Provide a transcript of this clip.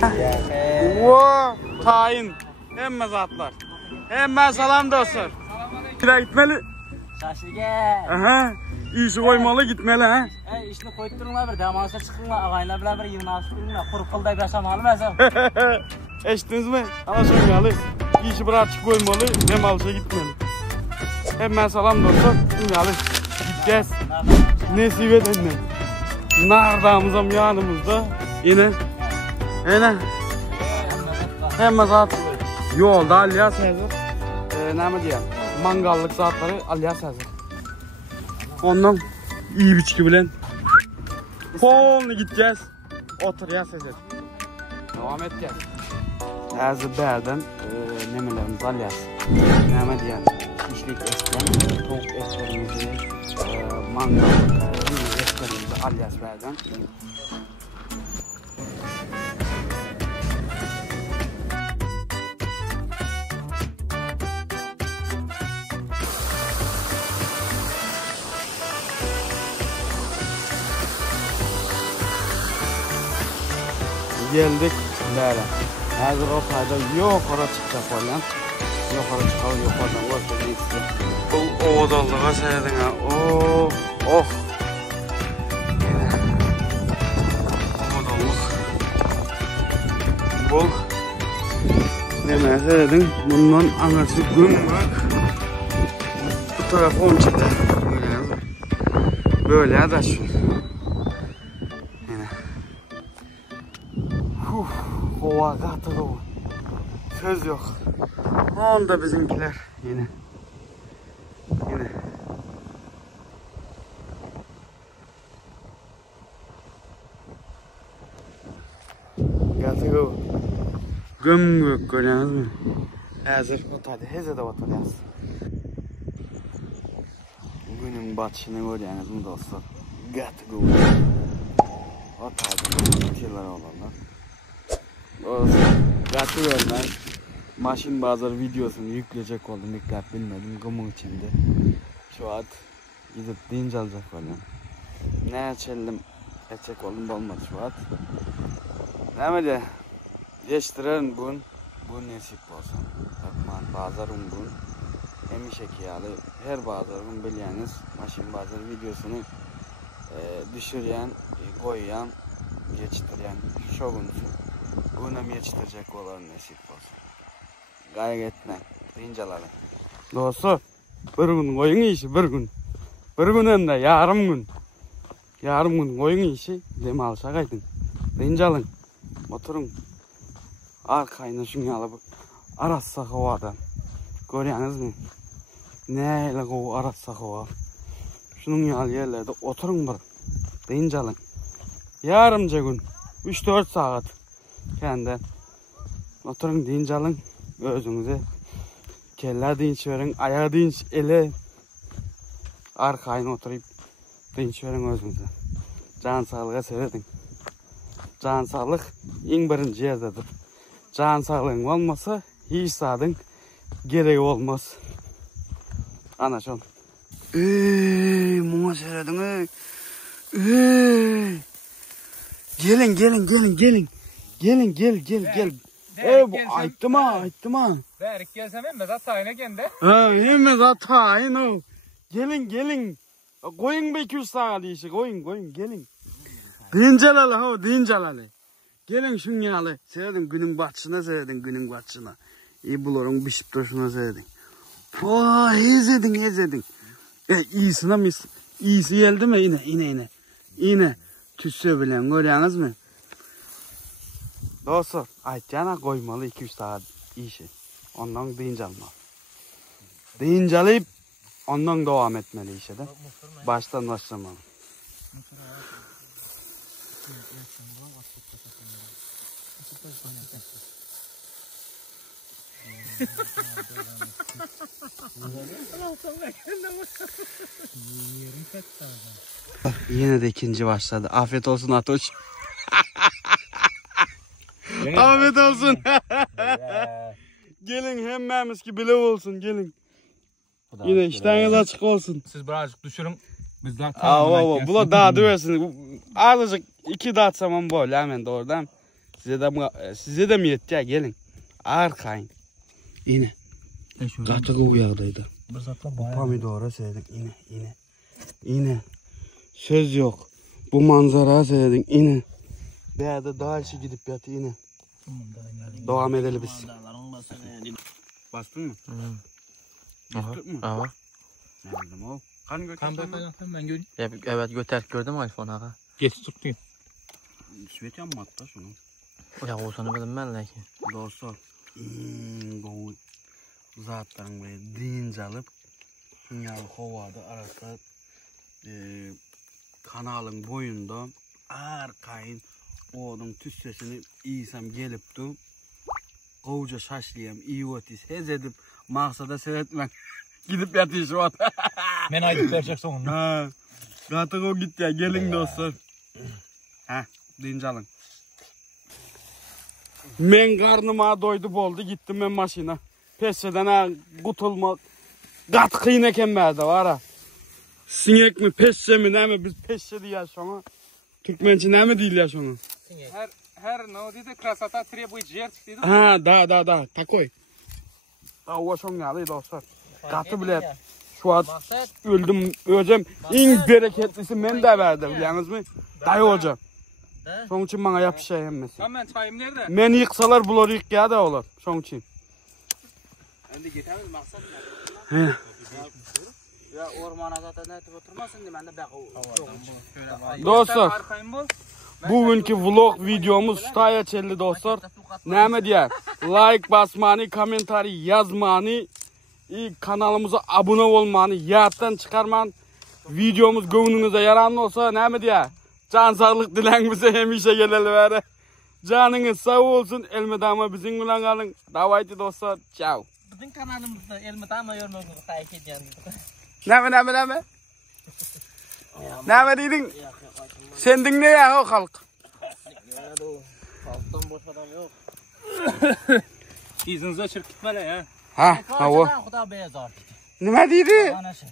Wow, tayin. Hemme zatlar. Hemen salam dostlar. Kira gitmeli. Şaşırge. Aha. İşi koymalı gitmeli ha. İşini koyup durunlar bir demansa çıkınlar. Ağayla bile bir 26 durunlar. Kurukulda bir yaşamalı mesela. Eştiniz mi? Ama söyleyelim. İşi bırakıp koymalı. Hem alışa gitmeli. Hemen salam dostlar. Dinleyelim. Gideceğiz. Nesip edenle. Nardağımızam yanımızda. Yine. Hemen zat. Yolda Alyas hazır. Ne mi diyeyim? Mangallık zatları Alyas hazır. Ondan iyi biçki bilen. Kolunu gideceğiz. Otur ya sezir. Devam edeceğiz. Hazır berden nemelerimiz Alyas. Ne mi diyeyim? İşlik etken, tavuk etlerimizi, mangallık etlerimizi Alyas berden. Geldik böyle. Hazır o sayda yukarı çıkacak olan. Yukarı çıkalım yukarıdan göstereyim size. Bu oğudallığa seyredin ha. Oh. Oh. Oğudallık. Bu. Ne seyredin? Bundan anası gün bak. Bu tarafı onçada. Böyle yazın. Böyle ya şu. Hava katılı o. Söz yok. Onda bizimkiler yine. Katılı o. Gömgök görüyorsunuz mu? Hazır otadı. Heze de oturuyoruz. Günün batışını görüyorsunuz mu dostlar? Katılı o. Otadı. Bitiyorlar olanlar. Gatı vermez. Maşin bazı videosunu yükleyecek oldum. Yükleyip bilmedim. Gımın içinde. Şu an gidip deyince alacak oldum. Ne açalım? Edecek oldum olmadı şu an. Ne mi geçtiren bugün. Bu nasip olsun. Bakman bazarın bugün. Emişek yalı. Her bazarın bilyeniz. Maşin bazı videosunu düşüren, koyan, geçtiren şogunusu. Buna mı yetiştirecek olan nasip olsun. Gayret etme. Deyinceleri. Dostlar. Bir gün koyun işi bir gün. Bir gün hem de yarım gün. Yarım gün koyun işi. Dem alışa kaydın. Deyincelin. Oturun. Arkayına şunu alıp. Arassa kovadan. Görüyorsunuz mu? Neyle kova arassa kova. Şunun yalı yerlerde oturun bir. Deyincelin. Yarımca gün. 3-4 saat. Kendi oturun deyince alın özünüze. Kelle deyinç verin, ayağı deyinç ele. Arkayına oturup deyinç verin özünüze. Can sağlığa seyredin. Can sağlık en birinci yerdedir. Can sağlığın olmasa hiç sağlığın gereği olmaz. Anlaşalım. Muma seyredin Gelin. Gel. Bu ayttım ha. Berik gelsem emme zat tayine kende. Emme zat tayin o. Gelin. Koyun be 200 sağa deyişi. Koyun gelin. Deyincelali. Gelin şun yalı. Seyredin günün batışına. İyi bulurun bişip duruşuna seyredin. Ezedin. İyisine mi? İyisi geldi mi? Yine. Tüssü bilen görüyorsunuz mu? Dostlar, aytcana koymalı 2-3 saat işi. Ondan deyince almalı. Deyince alıp ondan devam etmeli işe de. Baştan başlamalı. Yine de ikinci başladı. Afiyet olsun Atoş. Afiyet olsun. Gelin hemmemiz ki bile olsun gelin. Yine iştahınız açık olsun. Siz birazcık düşürün. Bizden Bula daha döversin. Azıcık 2 dağıt zaman böyle hemen doğrudan. Size de mi yetti ya? Gelin. Arkayın. Yine. Katı kuvuyağdaydı. Pomidora seyredin. Yine. Söz yok. Bu manzara seyredin. Yine. Bir yerde daha işi gidip yatı yine. Devam edelim biz. Bastın mı? Bastık mı? Aha. Nerede o? Kan götür. Kan yaptım ben göreyim. Evet gördüm iPhone ağa. Geç tutayım. Süvet yanma hatta şunu. Ya olsana bildim ben lakin. Dostlar. Bu zattan böyle deyince alıp dünyalı kovada arası kanalın boyunda arkayın oğlum tüs sesini iyiysem gelipti. Kovuca şaşlayayım, iyi otis, hez edip maksada seyretmek. Gidip yatıyor şu an. Ben aydık verecek sonunda. Ha, Gatık o gitti ya, gelin dostlar. Ha, deyince alın. Men karnıma doydu boldu, gittim ben maşina. Peseden ha, kutulma. Gatık yine kemmerde var ha. Sinek mi, pesçe mi, ne mi? Biz pesçe diye yaşama. Türkmençi ne mi değil yaşama? Her ne dedi krasata требует жертв dedi. Ha, da, takoy. Da o şon geldi dostlar. Katı bile şu an öldüm, özüm. En bereketlisi men de verdi, biliyorsunuz mu? Dayı hocam. Şonun için bana yap şey hemmesi. Tamam çayım nerede? Men yıksalar bular yık ya da olur. Şonun için. Endi ketamiz maksat He. ya ormana zaten netip oturmasın diye ben de bak. Dostlar, Arkayım bol. bugünkü vlog videomuz taya çelli dostlar. Ne diye? Like basmanı, komentari yazmanı, kanalımıza abone olmanı, yattan çıkarman. Videomuz gönlünüze yaranlı olsa ne diye? Can sağlık dilen bize hemişe gelelim bari. Canınız sağ olsun. Elmedama bizim gülen kalın. Davaydı dostlar. Ciao. Bizim kanalımızda elmadama yorumlarınızı takip edin. Ne? Ne dedin? Sen dinle ya o halk. Halktan boş adam yok. İzninize çırp gitmeli ya. Ha, o. Xudo beyaz artık. Ne dedi? Ana şey.